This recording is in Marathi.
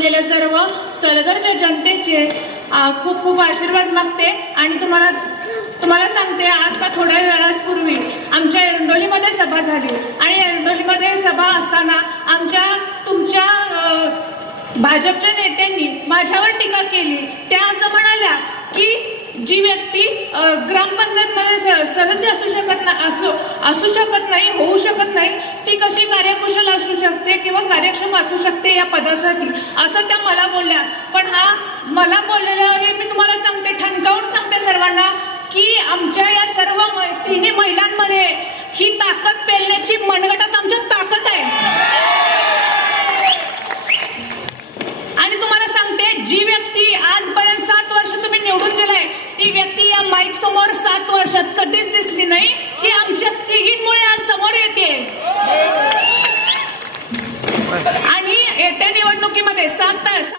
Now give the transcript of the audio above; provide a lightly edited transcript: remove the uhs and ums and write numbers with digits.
बसलेल्या सर्व सलगरच्या जनतेचे खूप खूप आशीर्वाद मागते आणि तुम्हाला सांगते, आता थोड्या वेळापूर्वी आमच्या एरंडोलीमध्ये सभा झाली आणि एरंडोलीमध्ये सभा असताना तुमच्या भाजपच्या नेत्यांनी माझ्यावर टीका केली. त्या असं म्हणाल्या की जी व्यक्ती ग्रामपंचायतमध्ये सदस्य असू शकत नाही, होऊ शकत नाही, ती कशी कार्यकुशल असू शकते किंवा कार्यक्षम असू शकते या पदासाठी, असं त्या मला बोलल्या. पण हा मला बोललेलं हे मी तुम्हाला सांगते, ठणकावून सांगते सर्वांना की आमच्या या सर्व तिन्ही महिलांमध्ये ही ताकद पेलण्याची मनगटात आमच्या ताकद आहे. आणि तुम्हाला सांगते, जी व्यक्ती आजपर्यंत 7 वर्ष तुम्ही निवडून दिलाय, ती व्यक्ती या माईक समोर 7 वर्षात कधीच दिसली नाही. ती आमच्या तिघींमुळे आज समोर येते. आणि येत्या निवडणुकीमध्ये